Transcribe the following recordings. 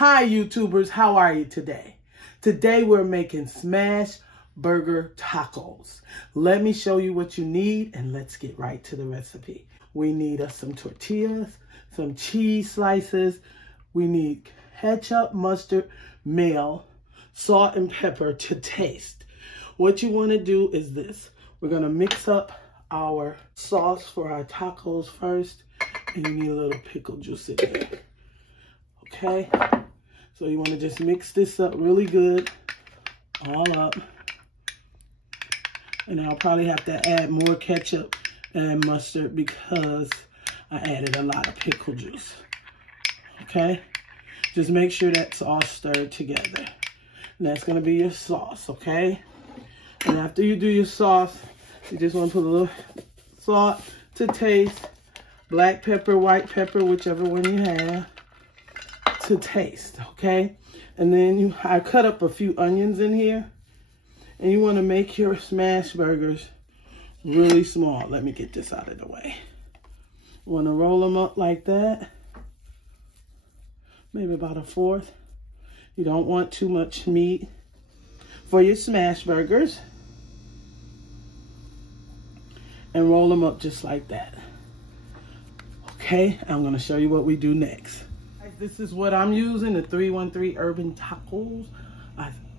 Hi YouTubers, how are you today? Today we're making smash burger tacos. Let me show you what you need and let's get right to the recipe. We need some tortillas, some cheese slices. We need ketchup, mustard, mayo, salt and pepper to taste. What you want to do is this. We're going to mix up our sauce for our tacos first, and you need a little pickle juice in there. Okay? So you want to just mix this up really good, all up. And I'll probably have to add more ketchup and mustard because I added a lot of pickle juice. Okay? Just make sure that's all stirred together. And that's going to be your sauce, okay? And after you do your sauce, you just want to put a little salt to taste, black pepper, white pepper, whichever one you have, to taste, okay? And then I cut up a few onions in here, and you want to make your smash burgers really small. Let me get this out of the way. You want to roll them up like that, maybe about a fourth. You don't want too much meat for your smash burgers, and roll them up just like that. Okay, I'm going to show you what we do next. This is what I'm using, the 313 Urban Tacos.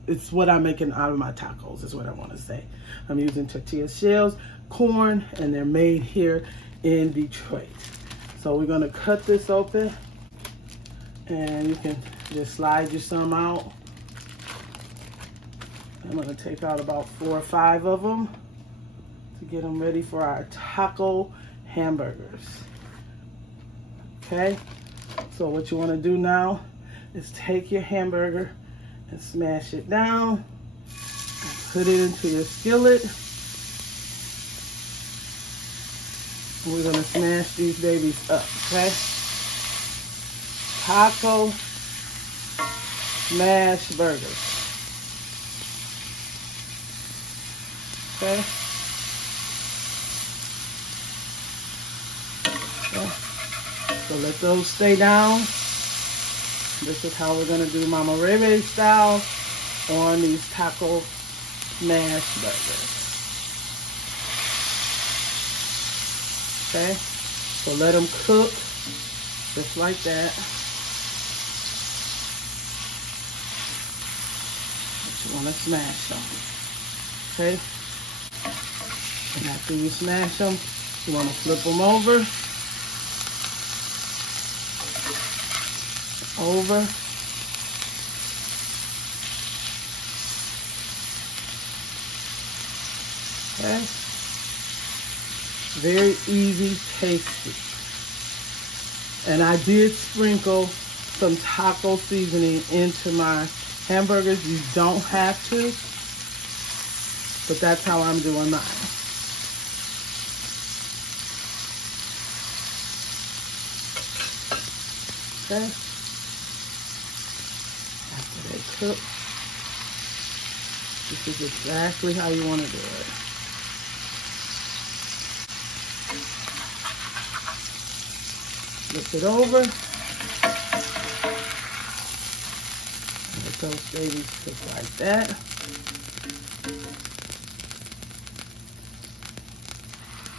It's what I'm making out of my tacos, is what I want to say. I'm using tortilla shells, corn, and they're made here in Detroit. So we're going to cut this open, and you can just slide your some out. I'm going to take out about 4 or 5 of them to get them ready for our taco hamburgers. Okay? So what you want to do now is take your hamburger and smash it down and put it into your skillet. And we're going to smash these babies up, okay? Taco smash burgers. Okay? So let those stay down. This is how we're going to do Mama Ray style on these taco smash burgers. Okay? So let them cook just like that. But you want to smash them. Okay? And after you smash them, you want to flip them over. Over. Okay. Very easy, tasty. And I did sprinkle some taco seasoning into my hamburgers. You don't have to, but that's how I'm doing mine. Okay. After they cook, this is exactly how you want to do it. Flip it over. Let those babies cook like that.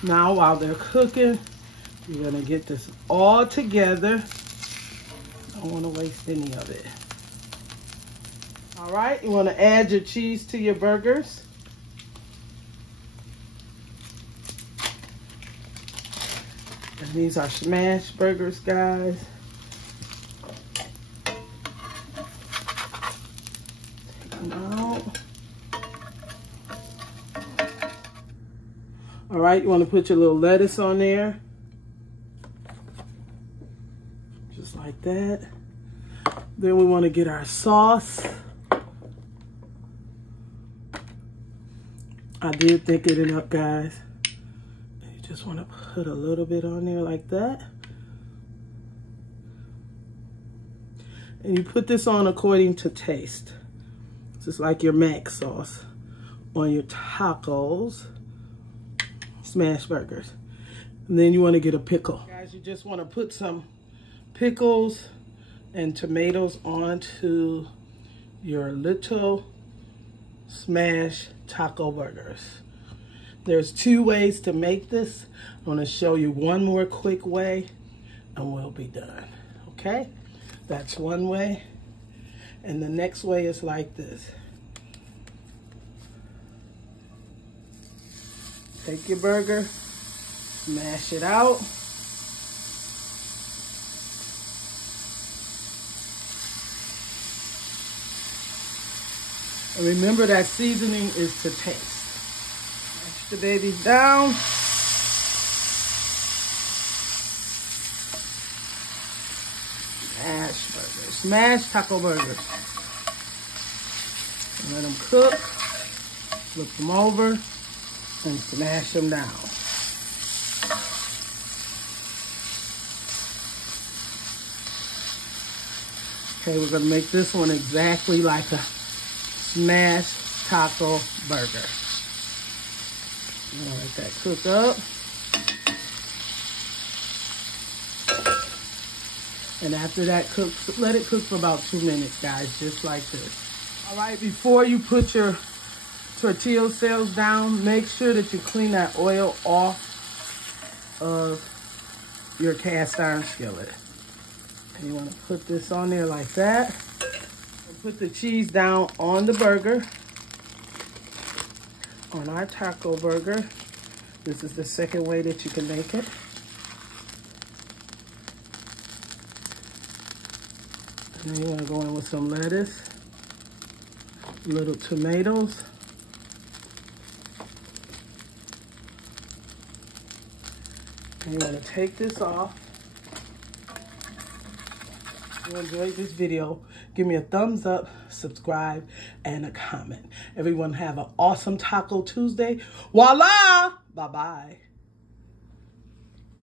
Now while they're cooking, you're going to get this all together. Don't want to waste any of it. All right, you want to add your cheese to your burgers. And these are smash burgers, guys. Take them out. All right, you want to put your little lettuce on there. Just like that. Then we want to get our sauce. I did thicken it up, guys. You just want to put a little bit on there like that. And you put this on according to taste. Just like your mac sauce on your tacos, smash burgers. And then you want to get a pickle. Guys, you just want to put some pickles and tomatoes onto your little smashed taco burgers. There's 2 ways to make this. I'm gonna show you one more quick way and we'll be done, okay? That's one way. And the next way is like this. Take your burger, smash it out. And remember that seasoning is to taste. Mash the babies down. Smash burgers, smash taco burgers. And let them cook, flip them over, and smash them down. Okay, we're gonna make this one exactly like a smashed taco burger. I'm gonna let that cook up. And after that cooks, let it cook for about 2 minutes, guys, just like this. All right, before you put your tortilla shells down, make sure that you clean that oil off of your cast iron skillet. And you want to put this on there like that. And put the cheese down on the burger, on our taco burger. This is the second way that you can make it. And then you want to go in with some lettuce, little tomatoes, and you want to take this off. If you enjoyed this video, give me a thumbs up, subscribe, and a comment. Everyone have an awesome Taco Tuesday. Voila! Bye-bye.